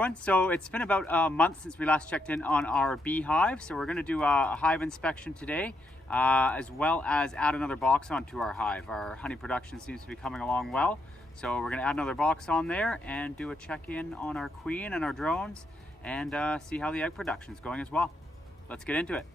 everyone. So it's been about a month since we last checked in on our bee hive. So we're going to do a hive inspection today, as well as add another box onto our hive. Our honey production seems to be coming along well. So we're going to add another box on there and do a check-in on our queen and our drones and see how the egg production is going as well. Let's get into it.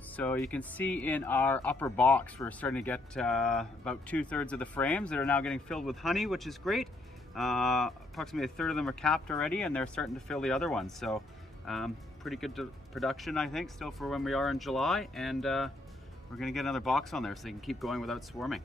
So you can see in our upper box, we're starting to get about 2/3 of the frames that are now getting filled with honey, which is great. Approximately 1/3 of them are capped already, and they're starting to fill the other ones. So pretty good production, I think, still for when we are in July. And we're gonna get another box on there so they can keep going without swarming.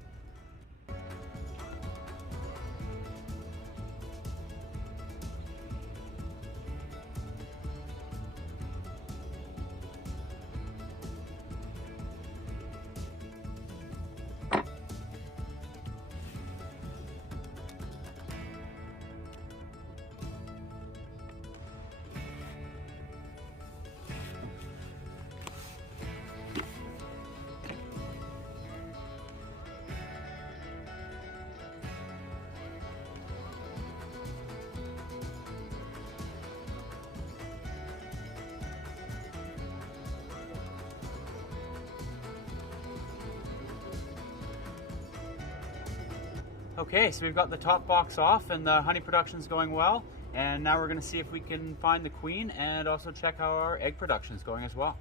Okay, so we've got the top box off and the honey production is going well. And now we're going to see if we can find the queen and also check how our egg production is going as well.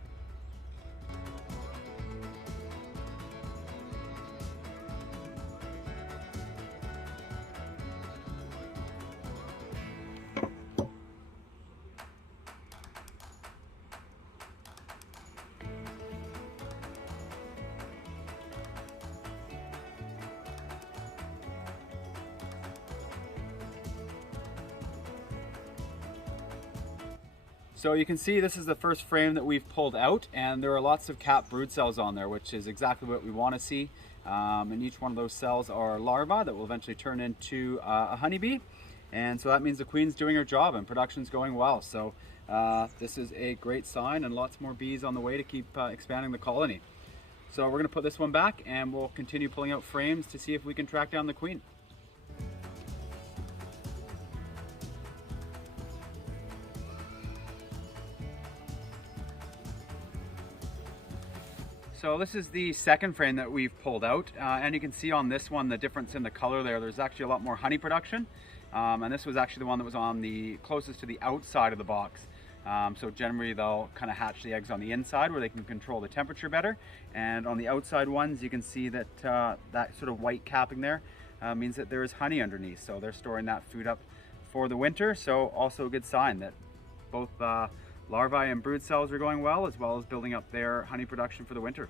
So you can see this is the first frame that we've pulled out, and there are lots of capped brood cells on there, which is exactly what we want to see. And each one of those cells are larvae that will eventually turn into a honeybee. And so that means the queen's doing her job and production's going well. So this is a great sign, and lots more bees on the way to keep expanding the colony. So we're going to put this one back and we'll continue pulling out frames to see if we can track down the queen. So this is the second frame that we've pulled out, and you can see on this one the difference in the color there. There's actually a lot more honey production, and this was actually the one that was on the closest to the outside of the box. So generally they'll kind of hatch the eggs on the inside where they can control the temperature better, and on the outside ones you can see that that sort of white capping there means that there is honey underneath. So they're storing that food up for the winter, so also a good sign that both larvae and brood cells are going well, as well as building up their honey production for the winter.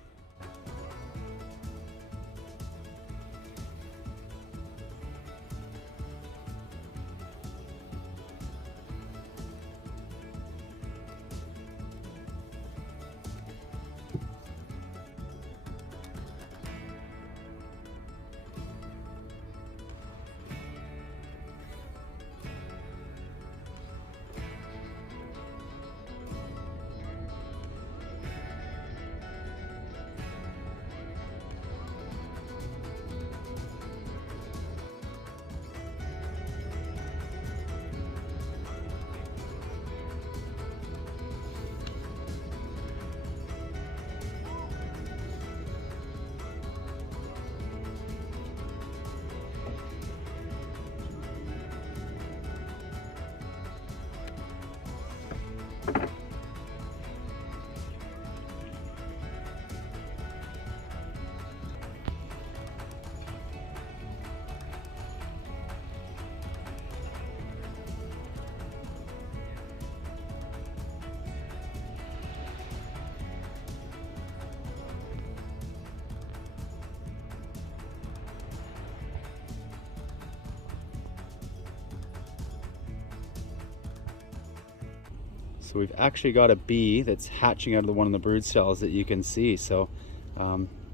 So we've actually got a bee that's hatching out of one of the brood cells that you can see. So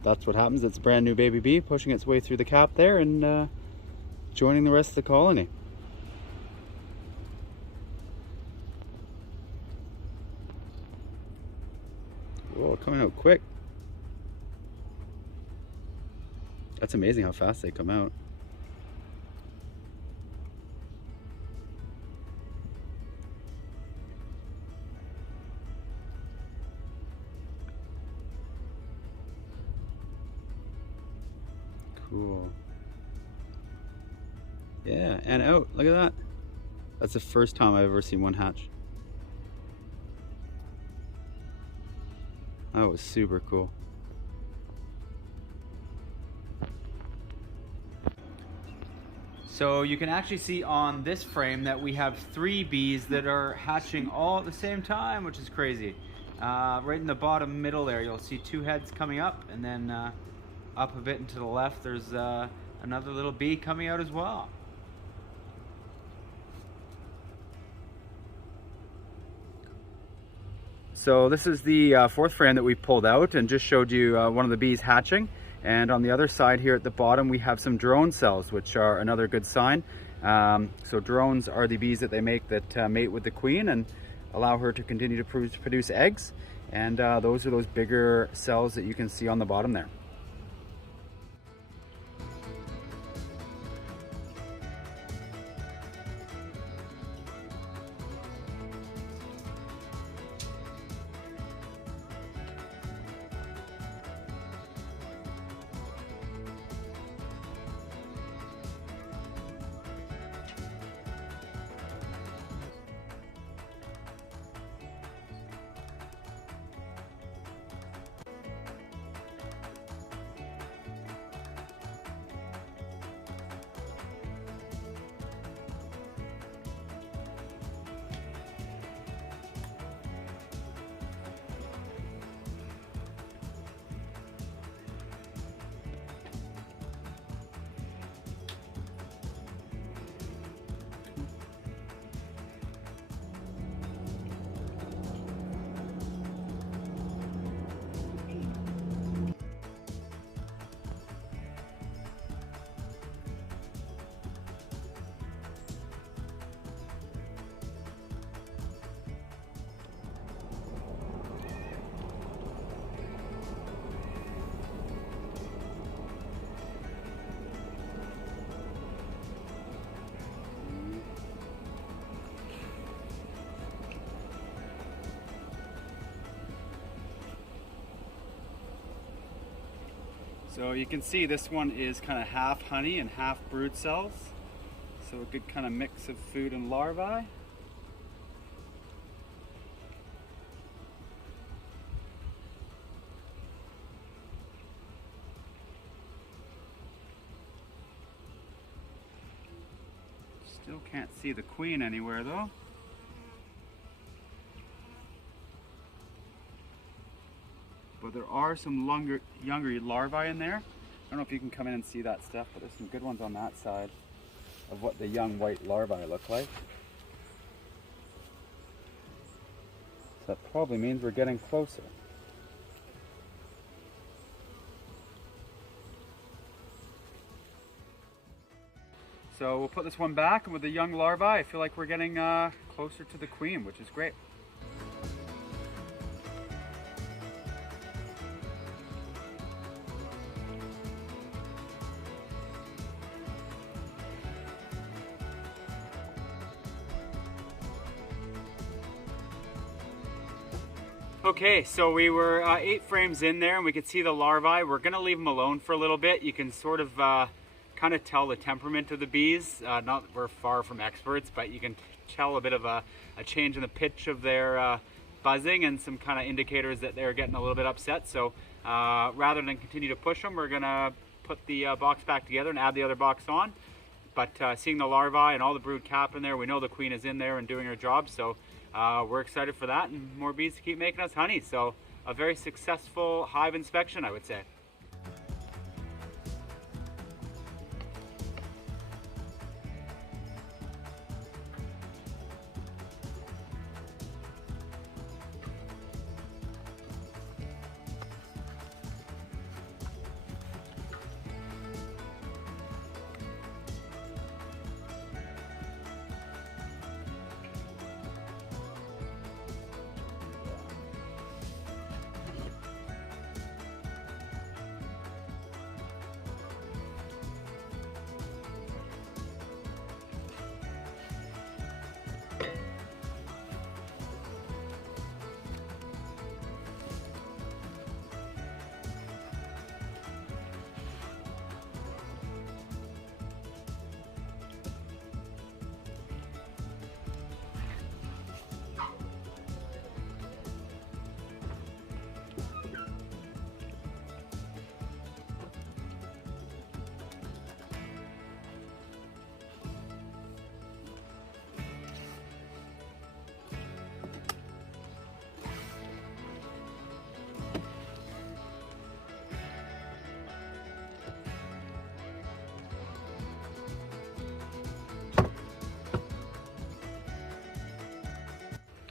that's what happens. It's a brand new baby bee pushing its way through the cap there and joining the rest of the colony. Whoa, coming out quick. That's amazing how fast they come out. Cool. Yeah, and out. Look at that. That's the first time I've ever seen one hatch. That was super cool. So you can actually see on this frame that we have 3 bees that are hatching all at the same time, which is crazy. Right in the bottom middle there, you'll see 2 heads coming up, and then up a bit and to the left, there's another little bee coming out as well. So this is the 4th frame that we pulled out and just showed you one of the bees hatching. And on the other side here at the bottom, we have some drone cells, which are another good sign. So drones are the bees that they make that mate with the queen and allow her to continue to produce eggs. And those are those bigger cells that you can see on the bottom there. So you can see this one is kind of half honey and half brood cells. So a good kind of mix of food and larvae. Still can't see the queen anywhere though. But there are some younger larvae in there. I don't know if you can come in and see that stuff, but there's some good ones on that side of what the young white larvae look like. So that probably means we're getting closer. So we'll put this one back, and with the young larvae, I feel like we're getting closer to the queen, which is great. Okay, so we were 8 frames in there and we could see the larvae. We're gonna leave them alone for a little bit. You can sort of kind of tell the temperament of the bees. Not that we're far from experts, but you can tell a bit of a change in the pitch of their buzzing and some kind of indicators that they're getting a little bit upset. So rather than continue to push them, we're gonna put the box back together and add the other box on. But seeing the larvae and all the brood cap in there, we know the queen is in there and doing her job. So we're excited for that and more bees to keep making us honey. So a very successful hive inspection, I would say.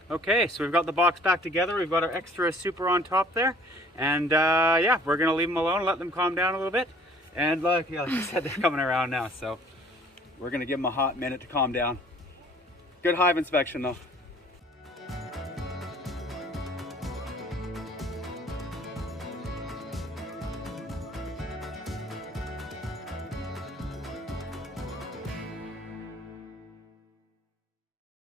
Okay, so we've got the box back together. We've got our extra super on top there. And yeah, we're gonna leave them alone and let them calm down a little bit. And like I said, they're coming around now. So we're gonna give them a hot minute to calm down. Good hive inspection though.